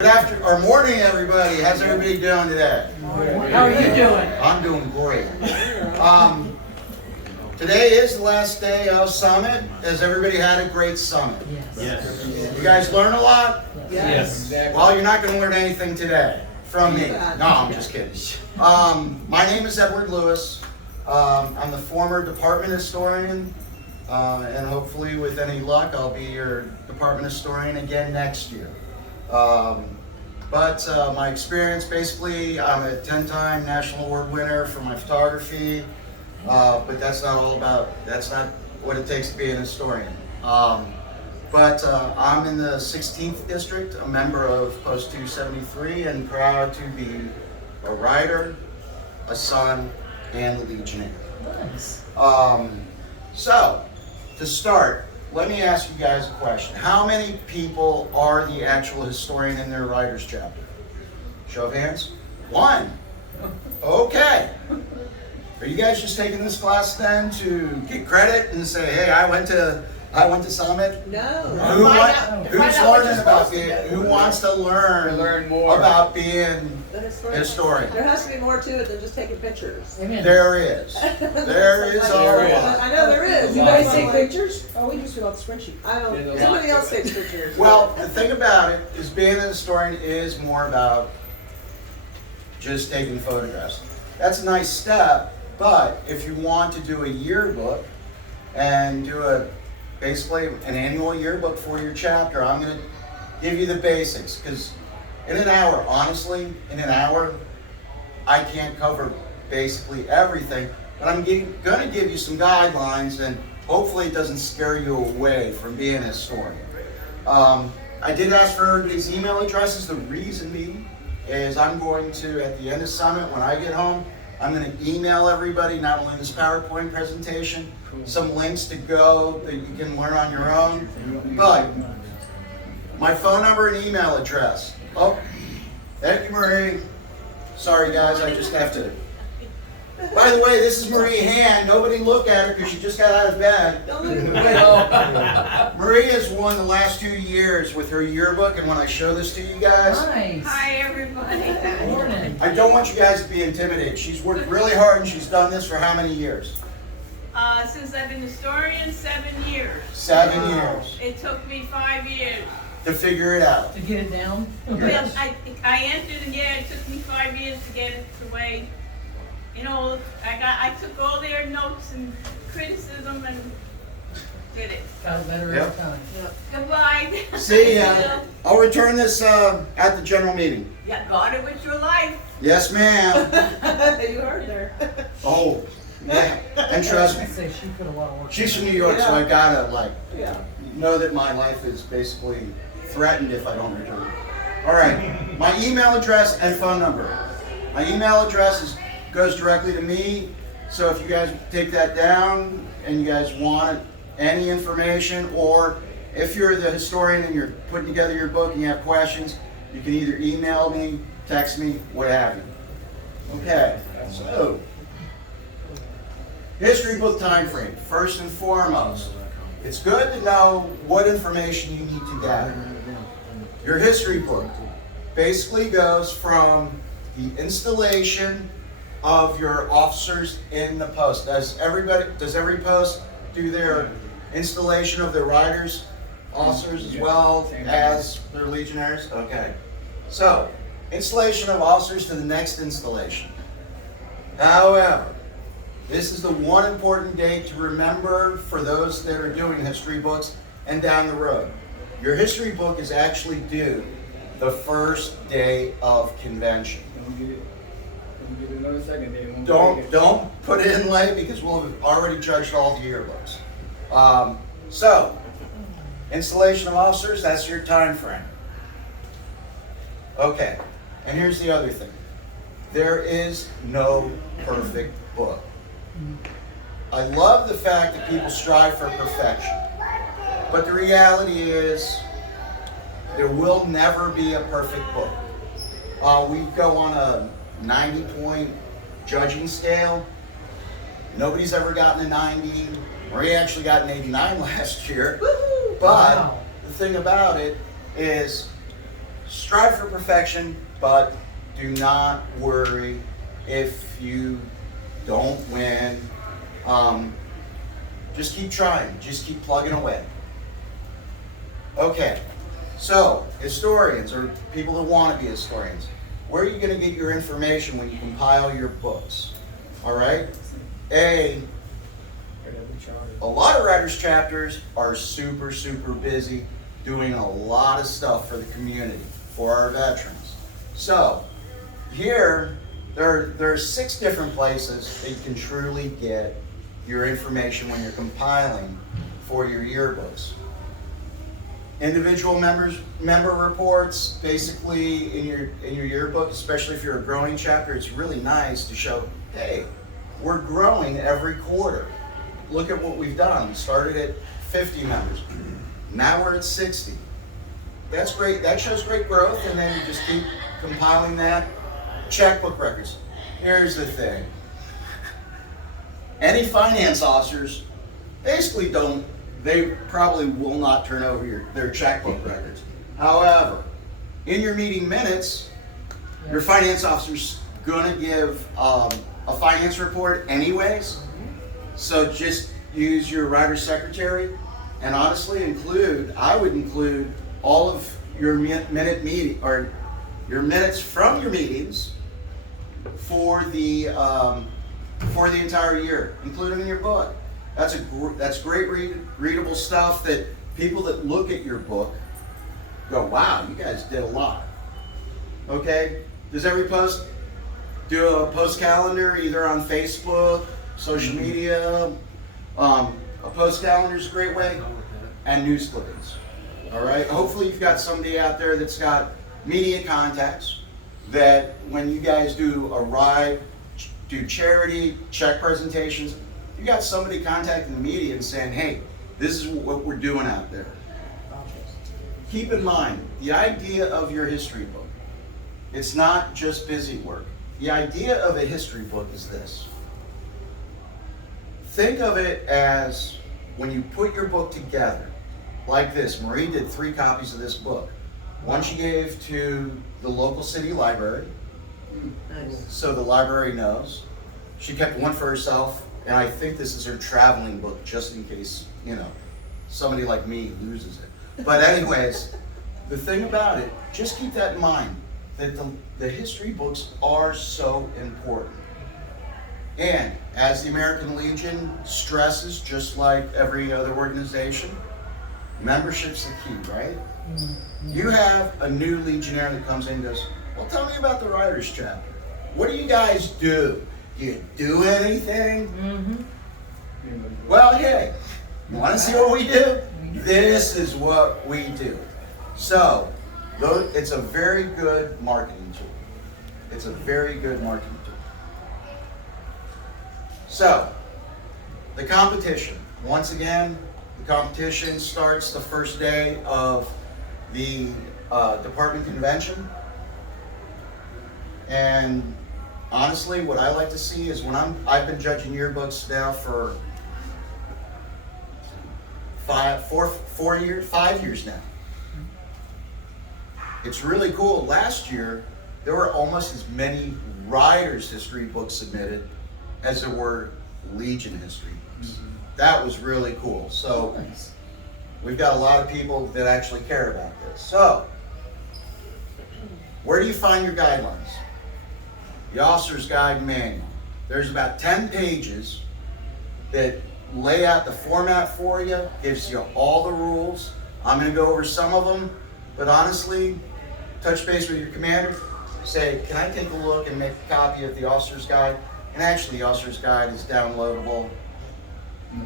Good afternoon, or morning, everybody. How's everybody doing today? How are you doing? I'm doing great. Today is the last day of Summit. Has everybody had a great Summit? Yes. You guys learn a lot? Yes. Well, you're not going to learn anything today from me. No, I'm just kidding. My name is Edward Lewis. I'm the former department historian, and hopefully with any luck, I'll be your department historian again next year. But my experience, basically, I'm a 10-time national award winner for my photography, but that's not what it takes to be an historian. But I'm in the 16th district, a member of Post 273, and proud to be a writer, a son, and a legionnaire. Nice. So, to start, let me ask you guys a question. How many people are the actual historian in their writer's chapter? Show of hands. One. Okay. Are you guys just taking this class then to get credit and say, hey, I went to Summit? No. Who's learning about being, who wants to learn more about being The historian? There has to be more to it than just taking pictures. Amen. There is. There is a lot. I know there is. You guys take pictures? Oh, we just fill out the spreadsheet. I don't. Somebody else takes pictures. Well, the thing about it is being a historian is more about just taking photographs. That's a nice step, but if you want to do a yearbook and do basically an annual yearbook for your chapter, I'm going to give you the basics, because in an hour, honestly, I can't cover basically everything, but I'm going to give you some guidelines, and hopefully it doesn't scare you away from being a historian. I did ask for everybody's email addresses. The reason being is I'm going to, at the end of Summit, when I get home, I'm going to email everybody not only this PowerPoint presentation, some links to go that you can learn on your own, but my phone number and email address. Oh, thank you, Marie. Sorry, guys, I just have to. By the way, this is Marie Hand. Nobody look at her because she just got out of bed. Marie has won the last 2 years with her yearbook, and when I show this to you guys, Nice. Hi, everybody. Good morning. I don't want you guys to be intimidated. She's worked really hard, and she's done this for how many years? Since I've been historian, 7 years. 7 years. It took me 5 years. To figure it out. To get it down? Well, I entered, and yeah, it took me 5 years to get it the way. You know, I took all their notes and criticism and did it. Got better Yep. every time. Goodbye. See ya. I'll return this at the general meeting. Yeah, got it with your life. Yes, ma'am. You heard there. Oh, yeah. And trust I me, say she put a lot of work. she's from New York, so I gotta Yeah. know that my life is basically threatened if I don't return. All right, my email address and phone number. My email address goes directly to me, so if you guys take that down and you guys want any information, or if you're the historian and you're putting together your book and you have questions, you can either email me, text me, what have you. Okay, so history book time frame. First and foremost, it's good to know what information you need to gather. Your history book basically goes from the installation of your officers in the post. Does every post do their installation of their riders, officers, as well as their legionnaires? Okay. So, installation of officers to the next installation. However, this is the one important date to remember for those that are doing history books and down the road. Your history book is actually due the first day of convention. Don't put it in late, because we'll have already judged all the yearbooks. So, installation of officers, that's your time frame. Okay, and here's the other thing. There is no perfect book. I love the fact that people strive for perfection, but the reality is there will never be a perfect book. We go on a 90-point judging scale. Nobody's ever gotten a 90. Marie actually got an 89 last year. But Wow. the thing about it is strive for perfection, but do not worry if you don't win. Just keep trying, just keep plugging away. Okay, so historians or people that want to be historians, where are you going to get your information when you compile your books? All right? A lot of writers' chapters are super, super busy doing a lot of stuff for the community, for our veterans. So, here, there are 6 different places that you can truly get your information when you're compiling for your yearbooks. Individual member reports, basically in your yearbook, especially if you're a growing chapter, it's really nice to show, hey, we're growing every quarter. Look at what we've done. We started at 50 members. Now we're at 60. That's great. That shows great growth, and then you just keep compiling that. Checkbook records. Here's the thing. Any finance officers basically they probably will not turn over their checkbook records. However, in your meeting minutes, your finance officer's gonna give a finance report anyways. So just use your writer secretary, and honestly I would include all of your your minutes from your meetings for the entire year. Include them in your book. That's great readable stuff that people that look at your book go, wow, you guys did a lot. Okay? Does every post do a post calendar either on Facebook, social media? A post calendar is a great way, and news clippings. All right? Hopefully you've got somebody out there that's got media contacts that when you guys do a ride, do charity, check presentations, you got somebody contacting the media and saying, hey, this is what we're doing out there. Keep in mind, the idea of your history book, it's not just busy work. The idea of a history book is this. Think of it as when you put your book together, like this. Marie did 3 copies of this book. One she gave to the local city library, so the library knows. She kept one for herself, and I think this is her traveling book, just in case, somebody like me loses it. But anyways, the thing about it, just keep that in mind, that the history books are so important. And as the American Legion stresses, just like every other organization, membership's the key, right? You have a new Legionnaire that comes in and goes, well, tell me about the writers chapter. What do you guys do? Do you do anything? Well, hey, you want to see what we do? This is what we do. So, it's a very good marketing tool. It's a very good marketing tool. So, the competition. Once again, the competition starts the first day of the department convention. And honestly, what I like to see is I've been judging yearbooks now for 5 years now. It's really cool. Last year, there were almost as many writers' history books submitted as there were Legion history books. That was really cool. So we've got a lot of people that actually care about this. So, where do you find your guidelines? The Officer's Guide Manual. There's about 10 pages that lay out the format for you, gives you all the rules. I'm going to go over some of them, but honestly, touch base with your commander. Say, can I take a look and make a copy of the Officer's Guide? And actually, the Officer's Guide is downloadable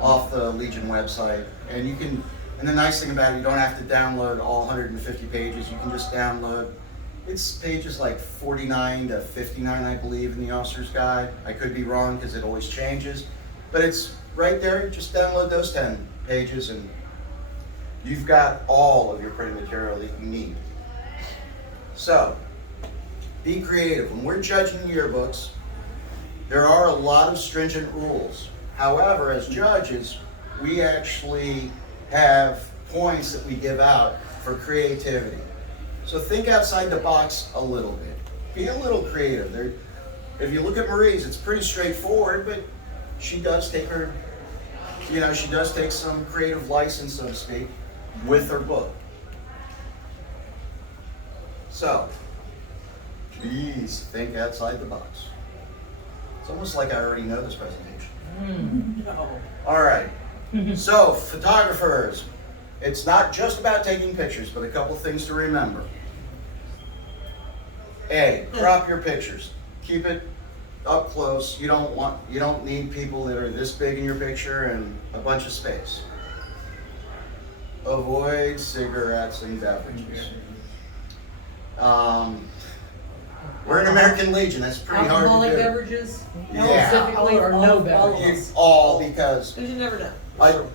off the Legion website. And you can, and the nice thing about it, you don't have to download all 150 pages. You can just download, it's pages like 49 to 59, I believe, in the Officer's Guide. I could be wrong because it always changes. But it's right there. Just download those 10 pages and you've got all of your printed material that you need. So, be creative. When we're judging yearbooks, there are a lot of stringent rules. However, as judges, we actually have points that we give out for creativity. So think outside the box a little bit. Be a little creative. If you look at Marie's, it's pretty straightforward, but she does take she does take some creative license, so to speak, with her book. So, please think outside the box. It's almost like I already know this presentation. No. All right. So, photographers, it's not just about taking pictures, but a couple things to remember. A, crop your pictures. Keep it up close. You don't need people that are this big in your picture and a bunch of space. Avoid cigarettes and beverages. We're an American Legion. That's pretty hard to Alcoholic do. beverages, Yeah. specifically, or no All- beverages? All because Because you never know.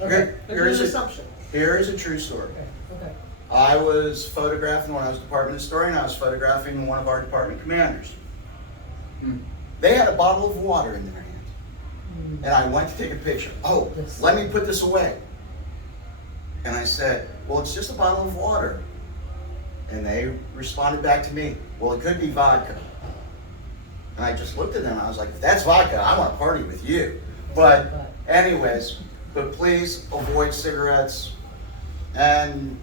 Okay. There's an assumption. here is a true story. Okay. I was photographing when I was department historian. I was photographing one of our department commanders. They had a bottle of water in their hand, and I went to take a picture. Oh, let me put this away. And I said, well, it's just a bottle of water. And they responded back to me, well, it could be vodka. And I just looked at them and I was like, if that's vodka, I want to party with you. But anyways, but please avoid cigarettes and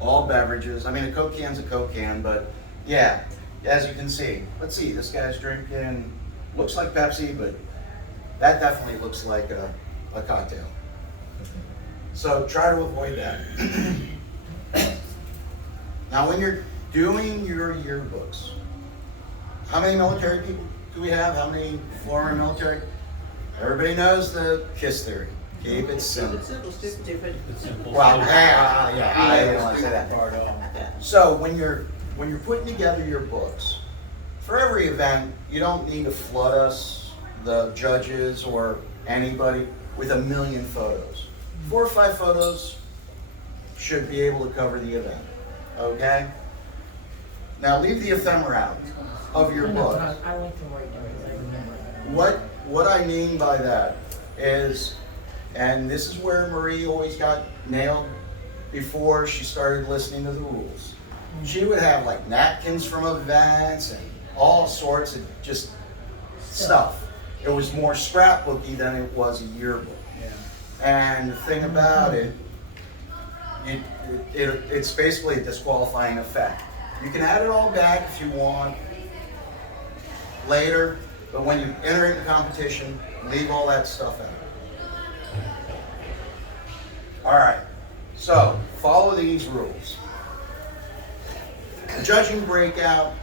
all beverages. I mean, a Coke can's a Coke can, but yeah, as you can see. Let's see, this guy's drinking, looks like Pepsi, but that definitely looks like a cocktail. So try to avoid that. Now, when you're doing your yearbooks, how many military people do we have? How many former military? Everybody knows the KISS theory. Keep it simple. It's simple, stupid. Well, yeah, I didn't want to say that. So when you're putting together your books, for every event, you don't need to flood us, the judges or anybody, with 1 million photos. 4 or 5 photos should be able to cover the event. Okay? Now leave the ephemera out of your book. I like to write down because I remember. What I mean by that is, and this is where Marie always got nailed before she started listening to the rules. She would have like napkins from events and all sorts of just stuff. It was more scrapbooky than it was a yearbook. And the thing about it, it's basically a disqualifying effect. You can add it all back if you want later, but when you enter it in competition, leave all that stuff out. All right, so follow these rules. The judging breakout,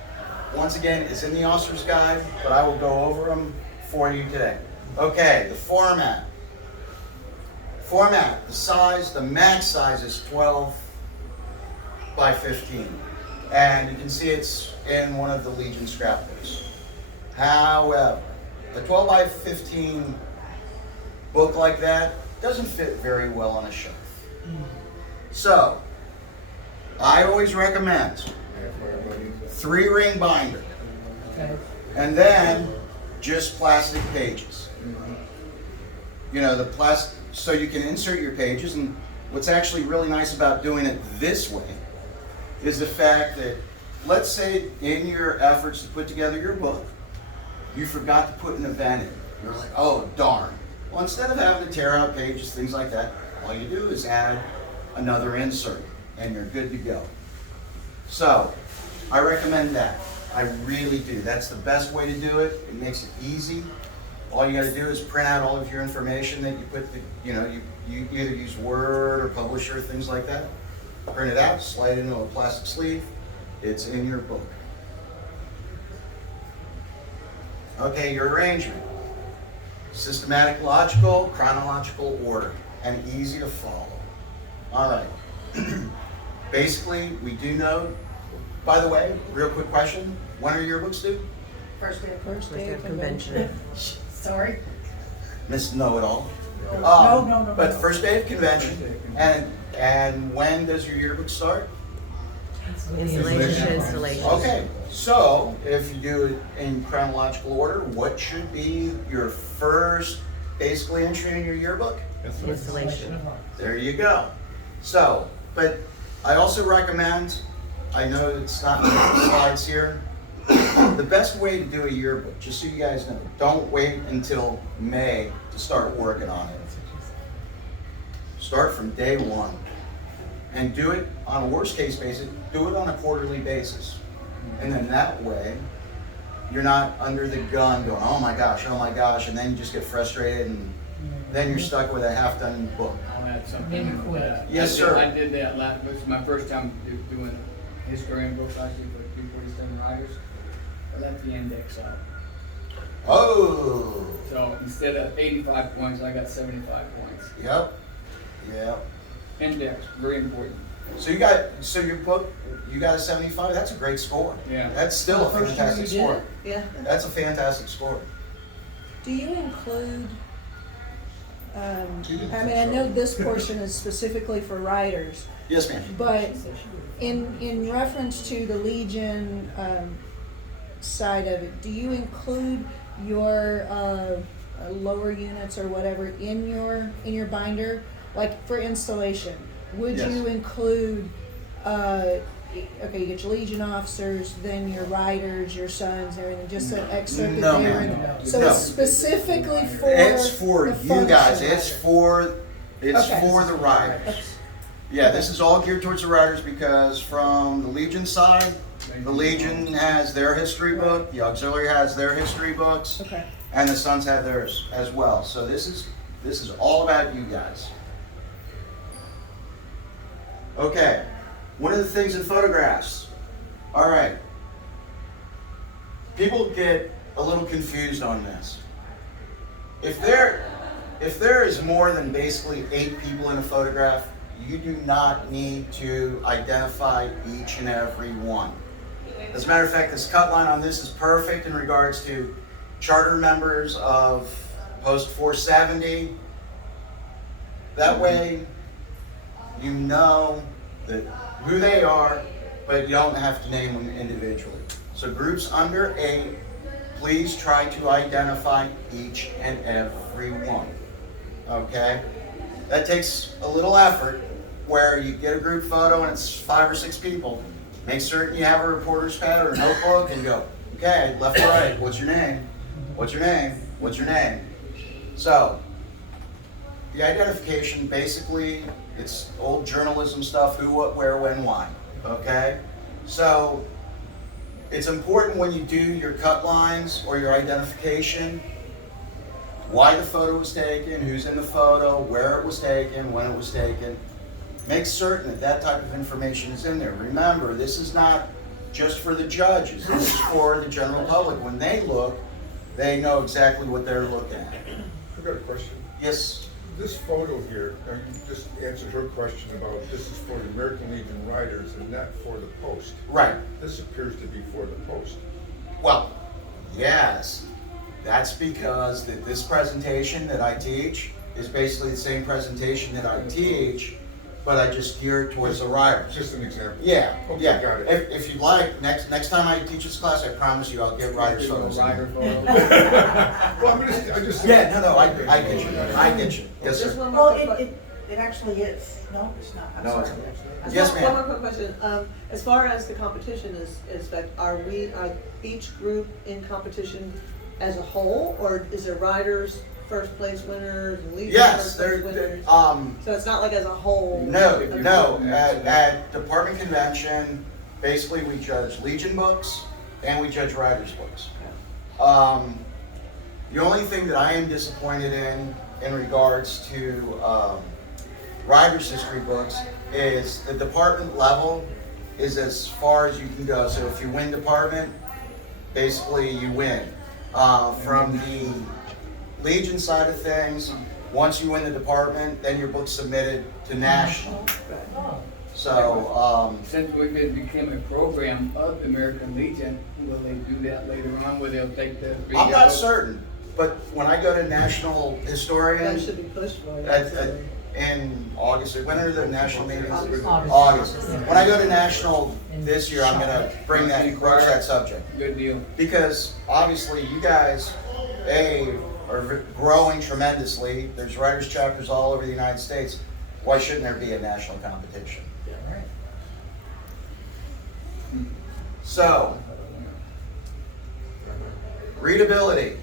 once again, is in the officer's guide, but I will go over them for you today. Okay, the format. The size, the max size is 12 by 15. And you can see it's in one of the Legion scrapbooks. However, the 12 by 15 book like that doesn't fit very well on a shelf. So, I always recommend 3-ring binder. Okay. And then just plastic pages. You know, the plastic, so you can insert your pages. And what's actually really nice about doing it this way is the fact that, let's say in your efforts to put together your book, you forgot to put an event in. You're like, oh darn. Well, instead of having to tear out pages, things like that, all you do is add another insert and you're good to go. So, I recommend that. I really do. That's the best way to do it. It makes it easy. All you got to do is print out all of your information that you put, you either use Word or Publisher, things like that. Print it out, slide it into a plastic sleeve. It's in your book. Okay, your arrangement. Systematic, logical, chronological order, and easy to follow. All right. Basically, we do know, by the way, real quick question, when are your books due? First day of convention. Sorry? Miss Know-It-All. No. But first day of convention, and when does your yearbook start? Installation. Okay, so if you do it in chronological order, what should be your first basically entry in your yearbook? Installation. There you go. So, but I also recommend I know it's not in the slides here. The best way to do a yearbook, just so you guys know, don't wait until May to start working on it. Start from day one. And do it on a worst case basis, do it on a quarterly basis. And then that way, you're not under the gun going, oh my gosh, and then you just get frustrated and then you're stuck with a half-done book. I'll add something. Then quit. Yes, sir. I did that this is my first time doing a historian book actually for 347 writers. I left the index out. Oh, So instead of 85 points, I got 75 points. yep. Index, very important. So your book, you got a 75, that's a great score. Yeah. That's still a The first year fantastic you did score. it? Yeah. That's a fantastic score. Do you include, I mean, I know this portion is specifically for writers, Yes, ma'am. but in reference to the Legion side of it, do you include your lower units or whatever in your binder? Like for installation, would Yes. you include, okay, you get your Legion officers, then your riders, your sons, everything, just an excerpt No, that they're ma'am. in? So No. it's specifically for It's for the you guys, function it's rider. Okay. for the riders. Yeah, this is all geared towards the riders because from the Legion side, the Legion has their history book, the auxiliary has their history books, Okay. and the Sons have theirs as well. So this is all about you guys. Okay, one of the things in photographs. All right. People get a little confused on this. If there is more than basically 8 people in a photograph, you do not need to identify each and every one. As a matter of fact, this cut line on this is perfect in regards to charter members of Post 470. That way, you know who they are, but you don't have to name them individually. So groups under 8, please try to identify each and every one. Okay? That takes a little effort where you get a group photo and it's 5 or 6 people. Make certain you have a reporter's pad or a notebook and go, okay, left to right, what's your name? What's your name? What's your name? So, the identification, basically, it's old journalism stuff, who, what, where, when, why, okay? So, it's important when you do your cut lines or your identification, why the photo was taken, who's in the photo, where it was taken, when it was taken. Make certain that that type of information is in there. Remember, this is not just for the judges, this is for the general public. When they look, they know exactly what they're looking at. I've got a question. Yes? This photo here, you just answered her question about this is for the American Legion Riders and not for the Post. Right. This appears to be for the Post. Well, yes. That's because this presentation that I teach is basically the same presentation that I teach, but I just gear it towards the riders. Just an example. Yeah, Okay, yeah. got it. If you'd like, next time I teach this class, I promise you I'll get riders photos. Rider photo. Well, I just. Yeah, no, I get you. I get you. Yes, Just sir. one Well, more quick it actually is. No, it's not. I'm No, sorry. it's- Yes, One ma'am. more quick question. As far as the competition is that, are each group in competition as a whole, or is there riders, first place winners, and Legion Yes, first they're, place winners? So it's not like as a whole? no. At Department Convention, basically we judge Legion books and we judge Riders books. The only thing that I am disappointed in regards to Riders history books is the department level is as far as you can go. So if you win department, basically you win. From the Legion side of things, once you win the department, then your book's submitted to national. Oh, So, Since it became a program of the American Legion, will they do that later on, where they'll take the? I'm not certain, but when I go to National That Historian should be pushed for it. in August, when are the national meetings? August. August. When I go to national this year, I'm gonna bring broach that subject. Good deal. Because obviously you guys, are growing tremendously. There's writers chapters all over the United States. Why shouldn't there be a national competition? right. So, readability.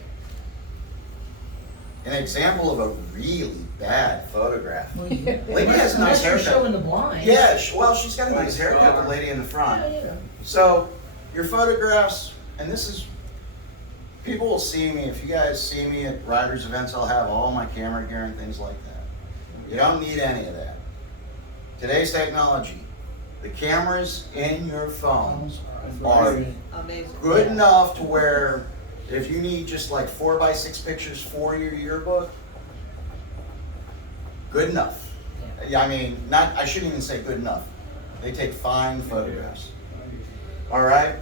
An example of a really bad photograph. Well, Lady has a nice unless you're haircut. showing the blind. Yeah, well, she's got a nice haircut, the lady in the front. Yeah. So, your photographs, and this is, people will see me, if you guys see me at riders events, I'll have all my camera gear and things like that. You don't need any of that. Today's technology, the cameras in your phones are Amazing. good enough to where if you need just like 4x6 pictures for your yearbook, good enough. Yeah, I mean, not, I shouldn't even say good enough. They take fine photographs. All right?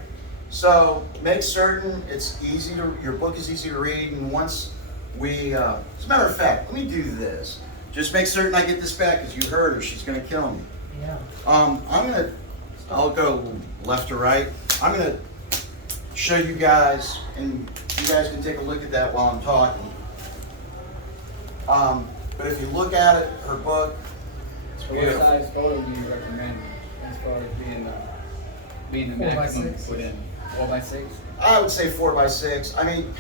So make certain it's easy to, your book is easy to read, and once we, as a matter of fact, let me do this. Just make certain I get this back, because you heard her, she's gonna kill me. Yeah. I'll go left to right. I'm gonna show you guys, and you guys can take a look at that while I'm talking. But if you look at it, her book, it's So what beautiful. size photo do you recommend as far as being the 4 by maximum to 6? put in? 4x6? I would say 4x6. I mean,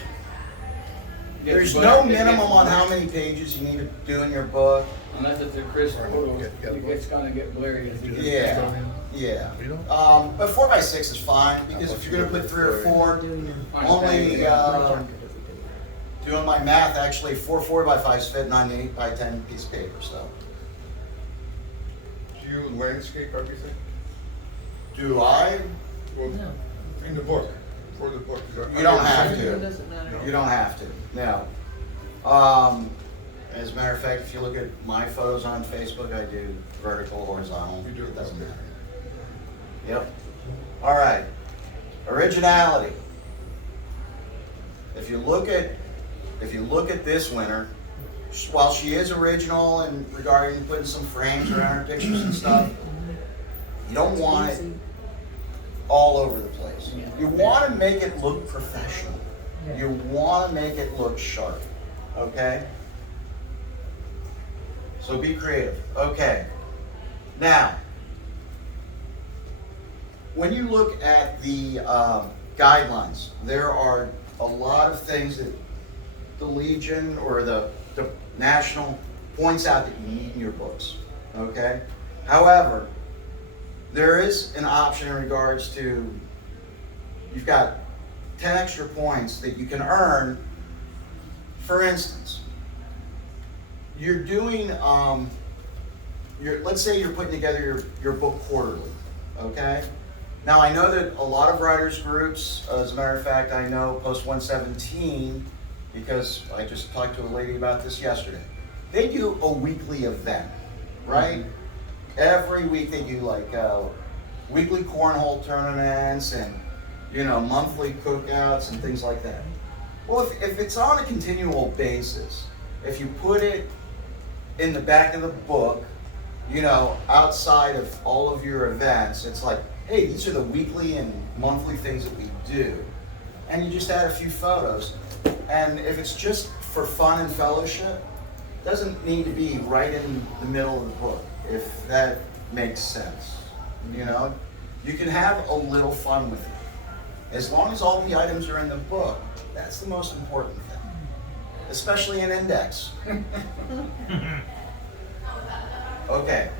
Yeah, there's but no it minimum gets- on how many pages you need to do in your book. Unless it's a crisp photo, it's gonna get blurry as you get. Yeah, yeah. But 4x6 is fine, because if you're gonna put 3 or 4, only, doing my math, actually, 4 4x5s fit on an 8x10 piece of paper, so. Do you landscape everything? Do I? Well, No. in the book, for the book. You don't have to. It doesn't matter. You don't have to, no. As a matter of fact, if you look at my photos on Facebook, I do vertical, horizontal. You do, It doesn't okay. matter. Yep. All right. Originality. If you look at this winner, while she is original in regarding putting some frames around her pictures and stuff, you don't want it all over the place. You want to make it look professional. You want to make it look sharp. Okay? So be creative. Okay. Now, when you look at the guidelines, there are a lot of things that the Legion or the National points out that you need in your books. Okay? However, there is an option in regards to, you've got 10 extra points that you can earn. For instance, you're doing, let's say you're putting together your book quarterly, okay? Now I know that a lot of writers groups, as a matter of fact, I know Post 117, because I just talked to a lady about this yesterday. They do a weekly event, right? Every week they do like weekly cornhole tournaments and, you know, monthly cookouts and things like that. Well, if it's on a continual basis, if you put it in the back of the book, you know, outside of all of your events, it's like, hey, these are the weekly and monthly things that we do. And you just add a few photos. And if it's just for fun and fellowship, it doesn't need to be right in the middle of the book, if that makes sense. You know, you can have a little fun with it. As long as all the items are in the book, that's the most important thing, especially an index. Okay,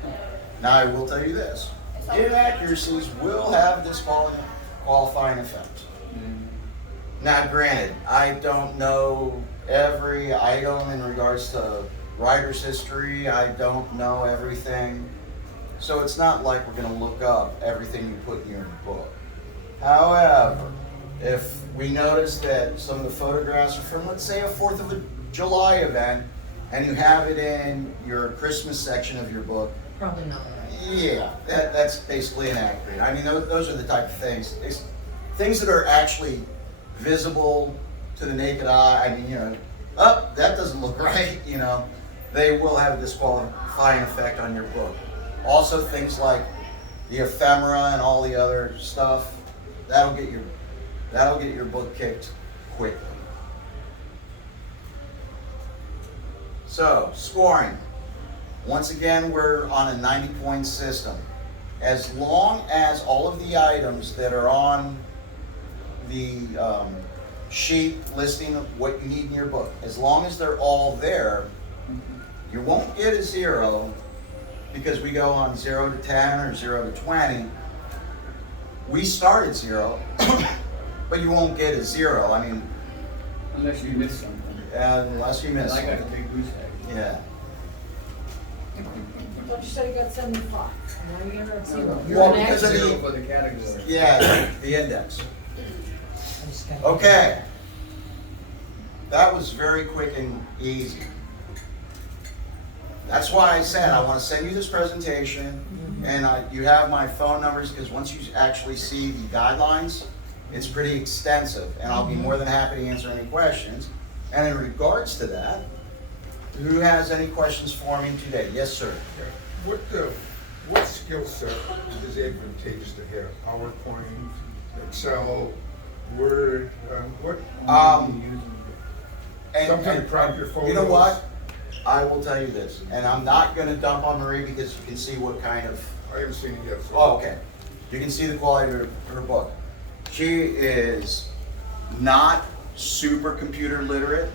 now I will tell you this. Inaccuracies will have this qualifying effect. Now granted, I don't know every item in regards to writer's history. I don't know everything. So it's not like we're gonna look up everything you put in your book. However, if we notice that some of the photographs are from, let's say, a 4th of July event, and you have it in your Christmas section of your book, Probably not right. yeah, that's basically inaccurate. I mean, those are the type of things. It's things that are actually visible to the naked eye. I mean, you know, that doesn't look right, you know. They will have a disqualifying effect on your book. Also, things like the ephemera and all the other stuff, that'll get your book kicked quickly. So, scoring. Once again, we're on a 90-point system. as long as all of the items that are on the sheet listing of what you need in your book, as long as they're all there, you won't get a 0 because we go on 0 to 10 or 0 to 20. We start at 0, but you won't get a 0. I mean, Unless you miss something. unless you miss I got a something. big goose egg. Yeah. Thought you said you got 75. Now you're at zero. You're Well, an because of extra. the- Zero for the category. Yeah, the index. I just got- Okay. That was very quick and easy. That's why I said I want to send you this presentation, and you have my phone numbers, because once you actually see the guidelines, it's pretty extensive, and I'll be more than happy to answer any questions. And in regards to that, who has any questions for me today? Yes, sir. Yeah. What skill set is advantageous to have? PowerPoint, Excel, Word, what? Something to crop your You know photos. what? I will tell you this, and I'm not gonna dump on Marie because you can see what kind of, I haven't seen it yet, so. oh, okay. You can see the quality of her book. She is not super computer literate.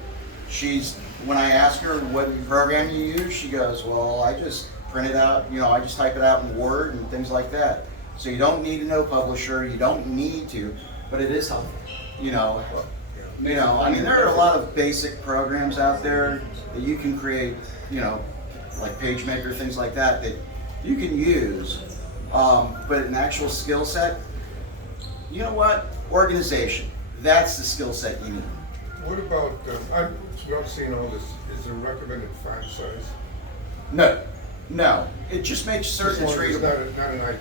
When I ask her what program you use, she goes, well, I just print it out, I just type it out in Word and things like that. So you don't need to know Publisher, you don't need to, but it is helpful, I mean, there are a lot of basic programs out there that you can create, like PageMaker, things like that you can use. But an actual skill set, you know what? Organization. That's the skill set you need. What about, without seeing all this, is there a recommended font size? No. It just makes certain it's As long as readable. it's not an eye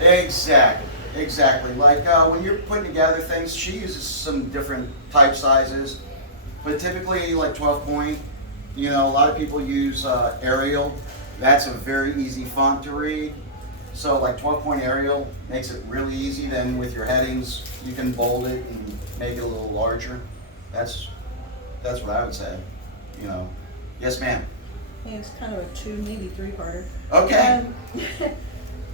test. Exactly. Like when you're putting together things, she uses some different type sizes, but typically like 12 point. A lot of people use Arial. That's a very easy font to read. So like 12 point Arial makes it really easy. Then with your headings, you can bold it and make it a little larger. That's what I would say. Yes, ma'am. And it's kind of a 2, maybe 3-parter. Okay.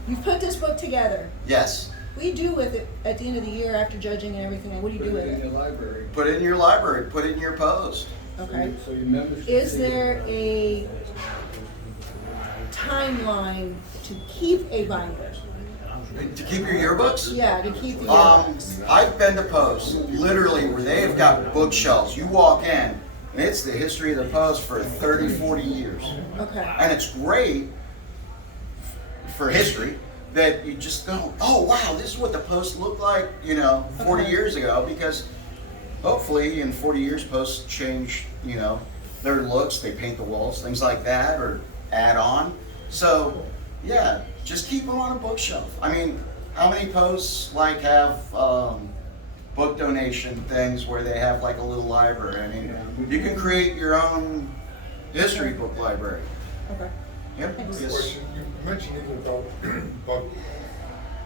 You put this book together. Yes. What do you do with it at the end of the year after judging and everything? What do you do Put with it in it? your library. Put it in your library. Put it in your post. Okay. So your members. can Is see it. there a timeline to keep a binder? To keep your yearbooks? Yeah, to keep the yearbooks. I've been to posts, literally, where they have got bookshelves. You walk in, and it's the history of the post for 30, 40 years. Okay. And it's great for history that you just go, oh, wow, this is what the post looked like, 40 Okay. years ago, because hopefully in 40 years, posts change, their looks, they paint the walls, things like that, or add on. So, yeah, just keep them on a bookshelf. I mean, how many posts have book donation things where they have like a little library? I mean, you can create your own history book library. Okay. Yep. Thanks. Yes. Question, you mentioned even about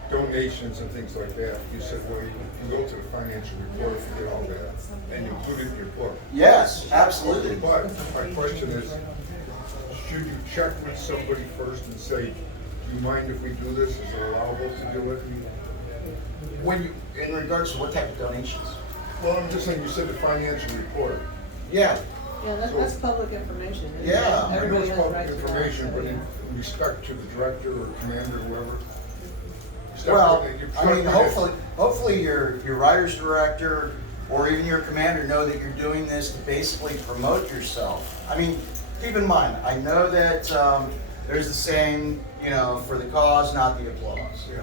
donations and things like that. You said, well, you can go to the financial report and get all that, and you put it in your book. Yes, absolutely. But my question is, should you check with somebody first and say, do you mind if we do this? Is it allowable to do it? In regards to what type of donations? Well, I'm just saying, you said the financial report. Yeah. Yeah, that's public information. isn't it? Yeah. I know Everybody it's has the public right to know, information, so, but yeah. in respect to the director or commander, whoever. Well, I mean, hopefully your writer's director or even your commander know that you're doing this to basically promote yourself. I mean, keep in mind, I know that there's the saying, for the cause, not the applause. Yeah.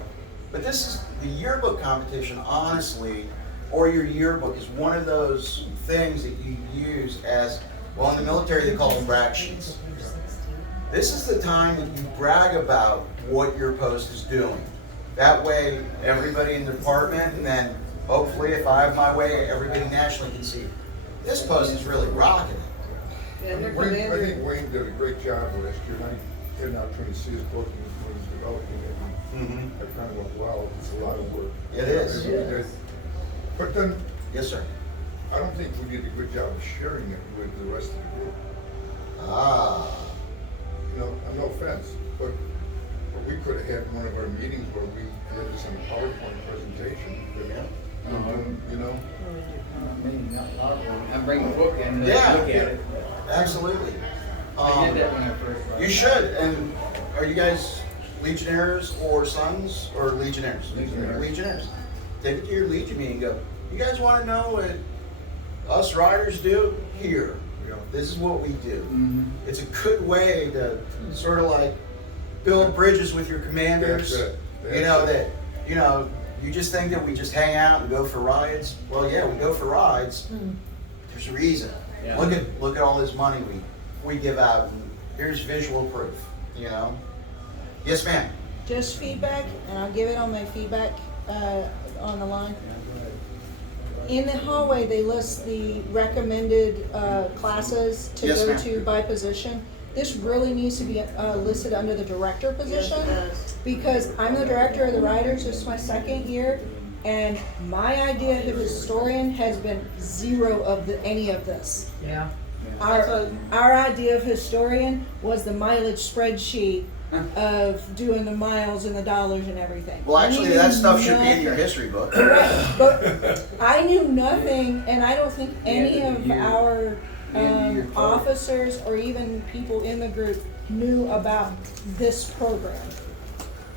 But this is the yearbook competition, honestly, or your yearbook is one of those things that you use as, well, in the military they call them brag sheets. This is the time that you brag about what your post is doing. That way, everybody in the department, and then hopefully, if I have my way, everybody nationally can see, this post is really rocking it. Yeah, and their Wayne, I commander, think Wayne did a great job last year, and I had an opportunity to see his book when he was developing it. And I kind of went, wow, it's a lot of work. It is. It really did. But then, Yes, sir. I don't think we did a good job of sharing it with the rest of the group. Ah. No offense, but But we could have had one of our meetings where we did this on a PowerPoint presentation, you know? I bring the book in and look Yeah. at it. Absolutely. I did that when I first started. You should. And are you guys Legionnaires or Sons or Legionnaires? Legionnaires. Legionnaires. Take it to your Legion meeting and go, you guys want to know what us riders do? Here. Yeah. This is what we do. Mhm. It's a good way to sort of like build bridges with your commanders. That's it. You know, that, you know, you just think that we just hang out and go for rides. Well, yeah, we go for rides. There's a reason. Yeah. Look at all this money we give out. Here's visual proof, you know? Yes, ma'am. Just feedback, and I'll give it on my feedback on the line. In the hallway, they list the recommended classes to Yes, go ma'am. to by position. This really needs to be listed under the director position, Yes, it does. because I'm the director of the Riders. This is my second year, and my idea of historian has been zero of any of this. Yeah. Our idea of historian was the mileage spreadsheet of doing the miles and the dollars and everything. Well, I actually, knew that stuff should be in your nothing. history book. Right, but I knew nothing, and I don't think any end of of the year. our The end of the year total. officers or even people in the group knew about this program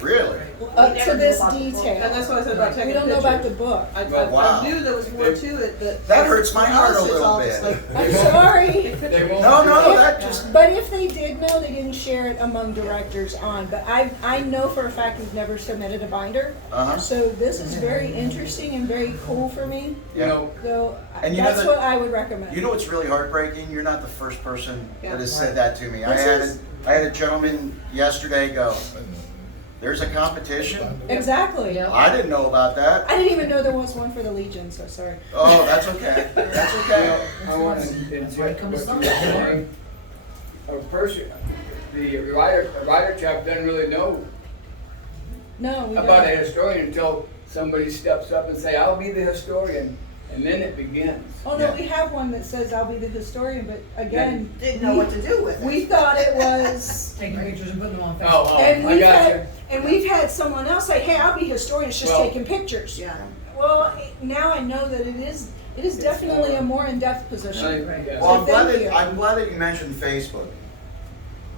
Really? up to this And detail. that's what I said about taking We pictures. don't know about the book. I Wow. knew there was more to it, but. That hurts my for heart us, a it's little all bit. just like- I'm sorry. They won't. No, that just. But if they did know, they didn't share it among directors on. But I know for a fact we've never submitted a binder. Uh-huh. So this is very interesting and very cool for me. You know, So And you know that's that- what I would recommend. You know what's really heartbreaking? You're not the first person Yeah. that has said that to me. I This had a gentleman yesterday go, there's a competition? Exactly. Yeah. I didn't know about that. I didn't even know there was one for the Legion, so sorry. Oh, that's okay. That's okay. I want to That's why it comes what to you're something. saying. A person, the writer chap doesn't really know No, we about a don't. historian until somebody steps up and say, I'll be the historian, and then it begins. Oh no, Yeah. we have one that says I'll be the historian, but again, Didn't know what to do with it. we thought it was. Taking pictures and putting them on Facebook. Oh, And I we've got you. had, and we've had someone else say, "Hey, I'll be historian. It's just Well- taking pictures." Yeah. Well, now I know that it is definitely a more in-depth position. Yeah. Well, thank you. I'm glad that you mentioned Facebook.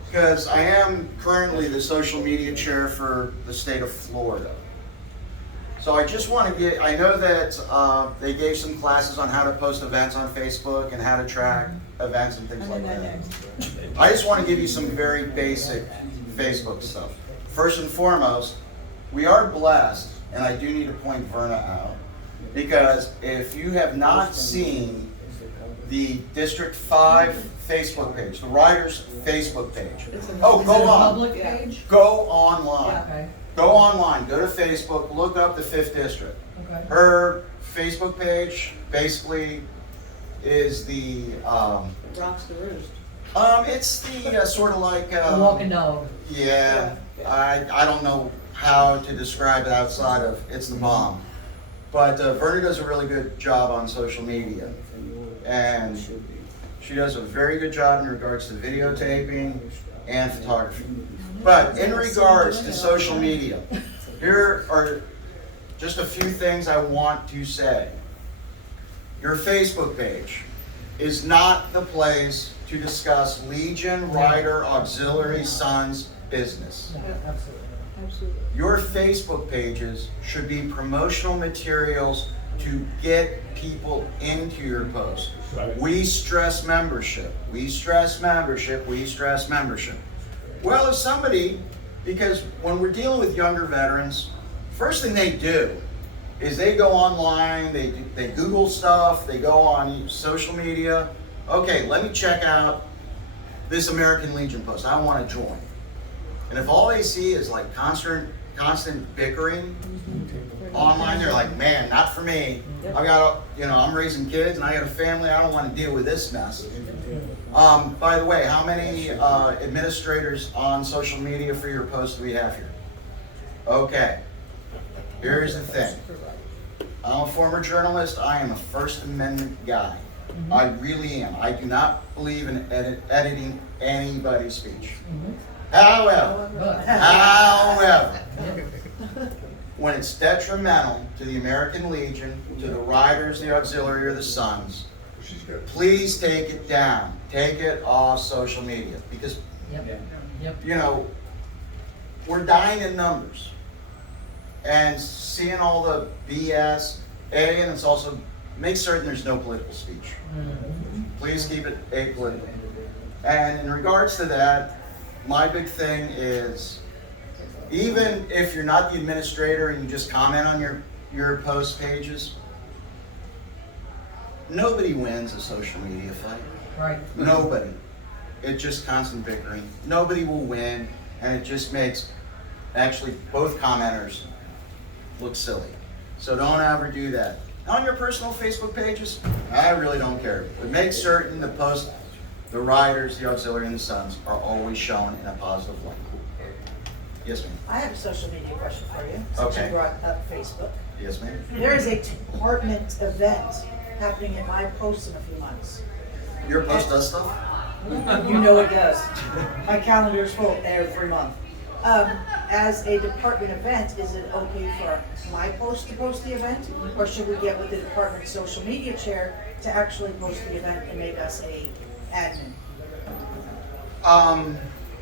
Because I am currently the social media chair for the state of Florida. So I just want to I know that they gave some classes on how to post events on Facebook and how to track events and things And like then that. next. I just want to give you some very basic Facebook stuff. First and foremost, we are blessed, and I do need to point Verna out, because if you have not seen the District 5 Facebook page, the Riders Facebook page, It's a- oh, Is go it a on, public page? go online, Okay, go online, go to Facebook, look up the 5th District. okay. Her Facebook page basically is the, Rocks the roost. it's the sort of like, A walking dog. yeah, Yeah. I don't know how to describe it outside of it's the bomb. But Verna does a really good job on social media. And she does a very good job in regards to videotaping and photography. But in regards to social media, here are just a few things I want to say. Your Facebook page is not the place to discuss Legion Rider Auxiliary Sons business. Yeah, absolutely. Absolutely. Your Facebook pages should be promotional materials to get people into your post. We stress membership. We stress membership. We stress membership. Well, if somebody, because when we're dealing with younger veterans, first thing they do is they go online, they Google stuff, they go on social media. Okay, let me check out this American Legion post. I want to join. And if all they see is like constant bickering online, they're like, man, not for me. I got, I'm raising kids and I got a family. I don't want to deal with this mess. By the way, how many administrators on social media for your post do we have here? Okay. Here's the thing. I'm a former journalist. I am a First Amendment guy. I really am. I do not believe in editing anybody's speech. However, But, however, when it's detrimental to the American Legion, to the Riders, the Auxiliary, or the Sons, She's got. please take it down. Take it off social media, because, yeah. you know, we're dying in numbers. And seeing all the BS, and it's also, make certain there's no political speech. Please keep it apolitical. And in regards to that, my big thing is, even if you're not the administrator and you just comment on your post pages, nobody wins a social media fight. Right. Nobody. It's just constant bickering. Nobody will win, and it just makes actually both commenters look silly. So don't ever do that. On your personal Facebook pages, I really don't care. But make certain the post, the Riders, the Auxiliary, and the Sons are always shown in a positive light. Yes, ma'am. I have a social media question for you, since Okay. you brought up Facebook. Yes, ma'am. There is a department event happening at my post in a few months. Your post does stuff? You know it does. My calendar is full every month. As a department event, is it okay for my post to post the event? Or should we get with the department social media chair to actually post the event and make us a admin?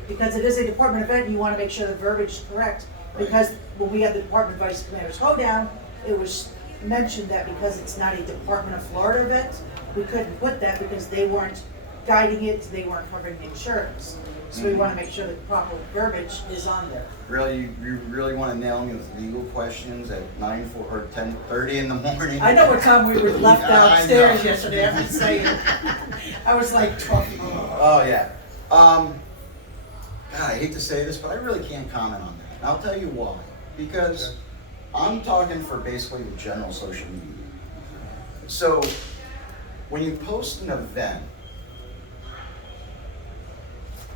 Because it is a department event, and you wanna make sure the verbiage is correct. Because when we had the department vice commanders go down, it was mentioned that because it's not a Department of Florida event, we couldn't put that because they weren't guiding it, they weren't covering the insurance. So we wanna make sure the proper verbiage is on there. Really, you really want to nail me with legal questions at 9 or 10:30 in the morning? I know what time we were left I know. downstairs yesterday, I'm just saying. I was like, Oh, yeah. God, I hate to say this, but I really can't comment on that. And I'll tell you why. Because I'm talking for basically the general social media. So, when you post an event,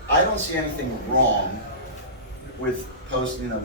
I don't see anything wrong with posting an